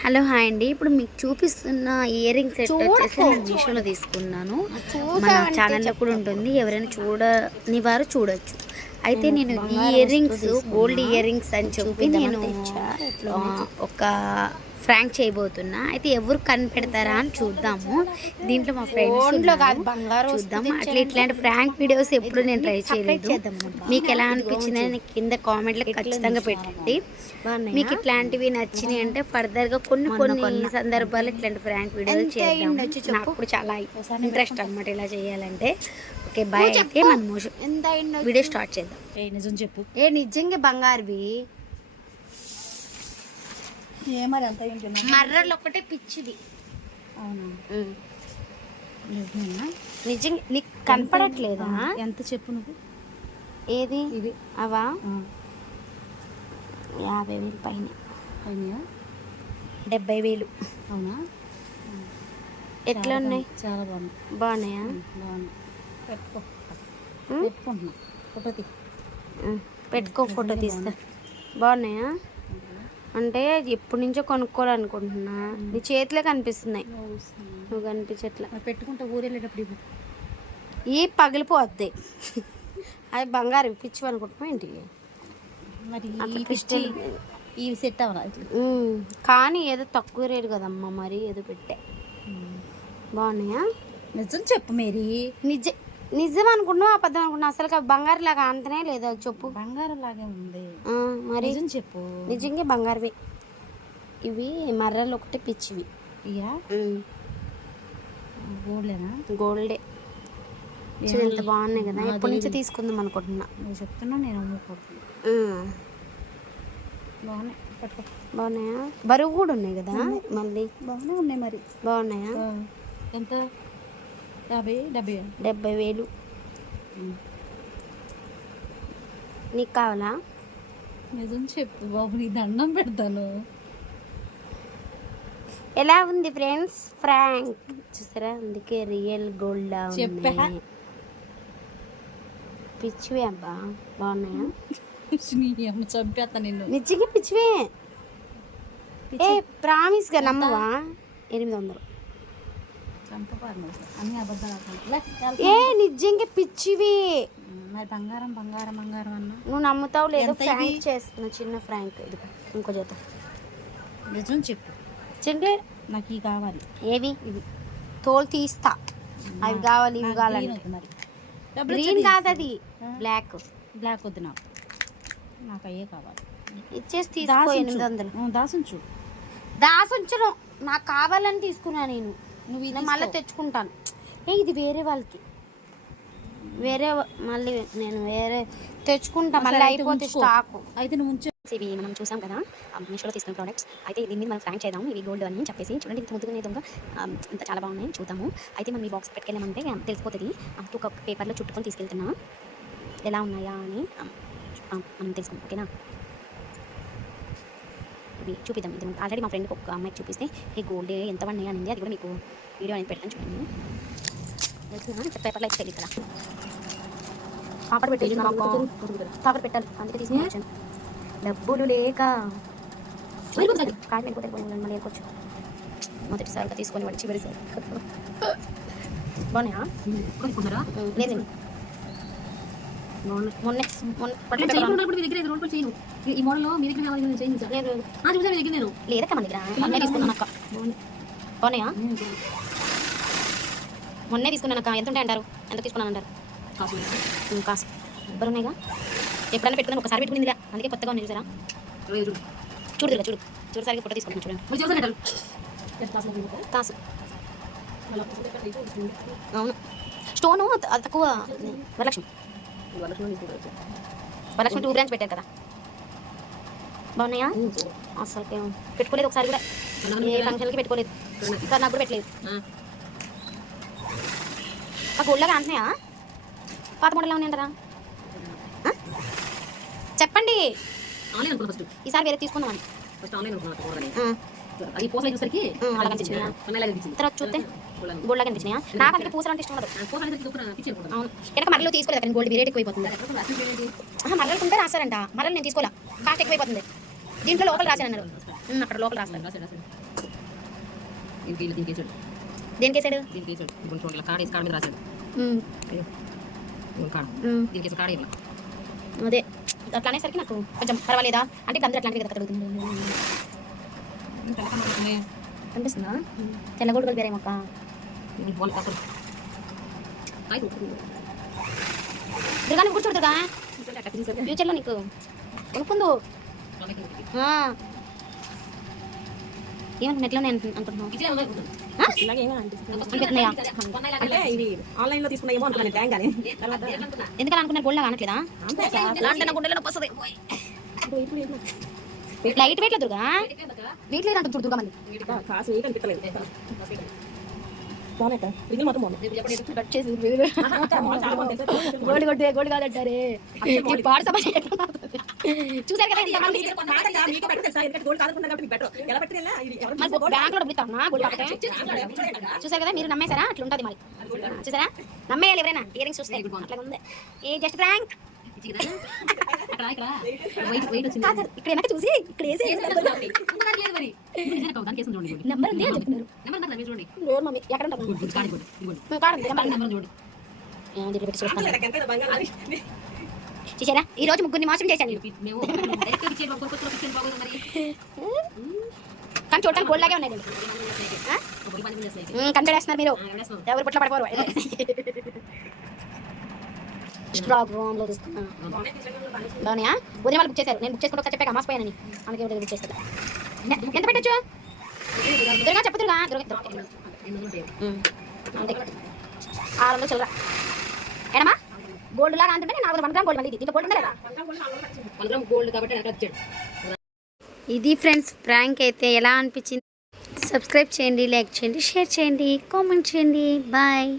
Hello hi అండి. ఇప్పుడు మీకు చూపిస్తున్న ఇయర్ రింగ్ సెట్ వచ్చేసి నేను మీషోలో తీసుకున్నాను. మన ఛానల్లో కూడా ఉంటుంది. ఎవరైనా చూడని వారు చూడొచ్చు. అయితే నేను ఈ ear rings gold ear rings అని చెప్పి నేను ఒక ఫ్రాంక్ చేయబోతున్నా. అయితే ఎవరు కనిపెడతారా అని చూద్దాము. దీంట్లో మా ఫ్రెండ్స్ చూద్దాం అట్లా ఇట్లాంటి ఫ్రాంక్ వీడియోస్ ఎప్పుడు నేను ట్రై చేయలేదు. మీకు ఎలా అనిపించింది అని కింద కామెంట్లో ఖచ్చితంగా పెట్టండి. మీకు ఇట్లాంటివి నచ్చినాయి అంటే ఫర్దర్గా కొన్ని కొన్ని. సందర్భాలు ఇట్లాంటి ఫ్రాంక్ వీడియోలు చేద్దాం నాకు ఇప్పుడు చాలా ఇంట్రెస్ట్ అన్నమాట ఇలా చేయాలంటే. ఓకే బాయ్ అయితే మనం వీడియో స్టార్ట్ చేద్దాం. ఏ నిజం చెప్పు. ఏ నిజంగా బంగారువి. ఏంటి మర్రలు ఒకటే పిచ్చిది. నిజంగా నీకు కనపడట్లేదా? ఎంత చెప్పు నువ్వు. ఏది? ఇది. అవా? యాభై వేలు పైన. డెబ్బై వేలు. అవునా? ఎట్లా ఉన్నాయి? చాలా బాగుంది. బాగున్నాయా? బాగుంది. పెట్టుకో? పెట్టుకుంటున్నా. ఫోటో తీ పెట్టుకో ఫోటో తీస్తా. బాగున్నాయా? అంటే ఎప్పటి నుంచో కొనుక్కోవాలనుకుంటున్నా. నీ చేతిలో కనిపిస్తున్నాయి. నువ్వు కనిపించట్లా. పెట్టుకుంటా ఊరెళ్ళేటప్పుడు ఈ పగిలిపోద్ది. అది బంగారు పిచ్చి పిచ్చి crystal- ఇవి సెట్ కానీ ఏదో తక్కువ రేటు కదమ్మా మరి ఏదో పెట్టే. బాగున్నాయా? నిజం చెప్పు మేరీ. నిజ నిజం అనుకుంటున్నావు అబద్ధం అనుకుంటున్నావు అసలు బంగారు లాగా అంతనే లేదు? చెప్పు. బంగారం లాగే ఉంది. ఆ, మరి చెప్పు. నిజంగా బంగారువి ఇవి మర్రలు ఒకటి పిచ్చివి. ఇయా గోల్డేనా? గోల్డే. ఎంత బాగున్నాయి కదా. ఎప్పటి నుంచి తీసుకుందాం అనుకుంటున్నా. నువ్వు చెప్తున్నా నేను అమ్ముకోవట్లేదు. ఉం. బాగున్నాయి. బాగున్నాయా? బరువు కూడా ఉన్నాయి కదా మళ్ళీ. బాగానే ఉన్నాయి మరి. బాగున్నాయా? ఎంత? యాభై డెబ్బై. డెబ్బై వేలు. నీకు కావాలా? నిజం చెప్పు బాబు నీ దండం పెడతాను. ఎలా ఉంది ఫ్రెండ్స్? ఫ్రాంక్. చూసారా? అందుకే రియల్ గోల్డ్ చెప్పా. పిచ్చివే అబ్బా. బాగున్నాయా? చంపేస్తా నిన్ను. నిజంగా పిచ్చివే? ఏ ప్రామిస్గా నమ్మవా? ఎనిమిది వందలు. అన్ని అబద్ధాలు. ఏ నిజంగా పిచ్చివి. మరి బంగారం బంగారం బంగారం అన్నా. నువ్వు నమ్ముతావు లేదో ఇవి? ఫ్రాంక్ చేస్తున్నా చిన్న ఫ్రాంక్ ఇది ఇంకో జత. నిజం చెప్పు. చిన్న నాకు ఈ కావాలి. ఏవి? ఇవి. తోలు తీస్తా. అవి కావాలి ఇవి కావాలంటే. వద్దు మరి. గ్రీన్. కాదు అది బ్లాక్ బ్లాక్ వద్దు నాకు. నాకు అయ్యే కావాలి. ఇచ్చేసి తీసుకో. ఎనిమిది వందలు. దాసుంచు దాసుంచను నాకు కావాలని తీసుకున్నా నేను. నువ్వు ఇది మళ్ళీ తెచ్చుకుంటాను. ఏ ఇది వేరే వాళ్ళకి. వేరే మళ్ళీ నేను వేరే తెచ్చుకుంటా మళ్ళీ అయిపోతే. స్టాక్ అయితే నువ్వు ఉంచు. ఇవి మనం చూసాం కదా మీషోలో తీసుకున్న ప్రోడక్ట్స్ అయితే దీన్ని మీద మనం ఫ్రాంక్ చేద్దాం ఇవి గోల్డ్ అని చెప్పేసి. చూడండి ఇంత ముద్దుగా దొంగ. ఇంత చాలా బాగున్నాయి చూద్దాము. అయితే మనం ఈ బాక్స్ పెట్టుకెళ్ళామంటే తెలిసిపోతుంది. ఒక పేపర్లో చుట్టుకొని తీసుకెళ్తున్నా. ఎలా ఉన్నాయా అని మనం తెలుసుకుందాం ఓకేనా? ఇవి చూపిద్దాం. ఇది ఆల్రెడీ మా ఫ్రెండ్కి ఒక అమ్మాయికి చూపిస్తే ఈ గోల్డ్ ఎంత పడినాయి అనింది అది కూడా మీకు వీడియో అనేది పెడతాను చూడండి. పేపర్లో అయితే కదా. పాపడ పెట్టేసి పాపడ పెట్టాలి అందుకే తీసుకుని డబ్బులు లేక. కాదు వెళ్ళిపోతే మళ్ళీ వెళ్ళిపోవచ్చు మొదటిసారిగా తీసుకొని వాడు చివరిసారి బాగున్నాయా? లేదండి మొన్నే మొన్న పట్ల పేపర్ ఈ మోడల్లో మీ దగ్గర చేయించా. లేదు. చూసాను దగ్గర నేను. లేదక్క మన దగ్గర. మొన్నే తీసుకున్నాను అక్క. బాగున్నాయా? మొన్నే తీసుకున్నాను అక్క. ఎంత ఉంటాయి అంటారు ఎంత తీసుకున్నాను అంటారు? ఉం, కాసు. ఎవ్వరు ఉన్నాయిగా ఎప్పుడైనా పెట్టుకున్నాను ఒకసారి పెట్టుకుందిగా అందుకే కొత్తగా ఉంది చూసారా? చూడు చూడు. చూడు సరిగ్గా ఫోటో తీసుకుంటున్నాను చూడండి కాసు అవును. స్టోను అది తక్కువ వరలక్ష్మి. వరలక్ష్మి టూ బ్రాంచ్ పెట్టారు కదా. బాగున్నాయా? అసలు పెట్టుకోలేదు ఒకసారి కూడా. ఏ ఫంక్షన్కి పెట్టుకోలేదు. సార్ నాకు కూడా పెట్టలేదు. ఆ. గోల్డ్లాగా అంటున్నాయా? పాత మోడల్ ఉన్నాయంటారా? చెప్పండి. ఆన్లైన్ అనుకున్నా ఫస్ట్. ఈసారి వేరే తీసుకుందామని ఫస్ట్ ఆన్లైన్ అనుకున్నా. అది పోస్ట్ తర్వాత చూస్తే గోల్డ్ లాగా అనిపించినాయా? నాకు అందుకే పూసలు అంటే ఇష్టం ఉండదు. అవును. వెనక మరలు తీసుకోలేదు అక్కడ గోల్డ్ రేట్ ఎక్కువైపోతుంది మరలు ఉంటే రాశారంట మరలు నేను తీసుకోలే. కాస్ట్ ఎక్కువైపోతుంది. దీంట్లో లోపల రాశారన్నారు అక్కడ లోపల దీనికి వేసాడు. వేసాడు? వేసాడు. కాడ దీనికి వేసి కాడ ఇలా అదే. అట్లా అనేసరికి నాకు కొంచెం పర్వాలేదా? అంటే అందరూ అట్లాంటివి కదా కలుగుతుంది కనిపిస్తుందా? తెల్లగొడుగులు వేరే మొక్క. బాల్ దుర్గా నువ్వు కూర్చోడు దుర్గా. ఫ్యూచర్లో నీకు కొనుక్కుందు. ఆ. ఏమనుకున్నా ఎట్లా నేను అనుకుంటున్నావు ఆ? అనిపిస్తున్నాయా అంటే ఇది ఆన్లైన్లో తీసుకున్నా ఏమో అనుకున్నాను బ్యాంక్ అని తర్వాత ఎందుకని అనుకున్నా? గోల్డ్ కానట్లేదా? లాంటి నా గుండెలో వస్తుంది లైట్ వెయిట్ దుర్గా? వెయిట్ లేదు అంటుంది దుర్గా మంది కాసు వెయిట్ అనిపించలేదు బాగున్నాయి రింగులు మాత్రం బాగున్నాయి కట్ చేసి చాలా బాగుంది. తెలుసా? గోల్డ్ కొట్టే గోల్డ్ కాదంటారే. ఈ పాడు సమాజం ఎట్లా అవుతుంది? చూసారు కదా మరి చూసారు కదా నమ్మేశారా? అట్లా ఉంటుంది మరి చూసారా? నమ్మేయాలి ఎవరైనా. ఇయరింగ్స్ చూస్తే. అట్లా ఉంది. ఏ జస్ట్ ఫ్రాంక్ ఇక్కడ వెనక చూసి ఇక్కడ వేసి నెంబర్ ఉంది అని చెప్తున్నారు మమ్మీ ఎక్కడ చూసారా ఈ రోజు ముగ్గురిని మోసం చేశాను కానీ చూడటానికి గోల్డ్ లాగే ఉన్నాయి కనిపెడేస్తున్నారు మీరు ఎవరు పుట్ల పడిపోరు బాగున్నాయా? ఉదయం వాళ్ళు బుక్ చేశారు. నేను బుక్ చేసుకుంటే ఒకసారి చెప్పాక అమ్మాస్ పోయానని. అందుకే బుక్ చేస్తా ఎంత పెట్టచ్చు? దుర్గా చెప్పుదురుగా దుర్గా. అంతే. ఆరు వందలు చిల్లర. ఏనమ్మా? గోల్డ్ లాగా అంటుంటే నేను నాలుగు వన్ గ్రామ్ గోల్డ్ ఇది. దీంట్లో గోల్డ్ ఉందా లేదా? వన్ గ్రామ్ గోల్డ్ కాబట్టి ఇది ఫ్రెండ్స్ ప్రాంక్ అయితే ఎలా అనిపించింది? సబ్స్క్రైబ్ చేయండి లైక్ చేయండి షేర్ చేయండి కామెంట్ చేయండి. బాయ్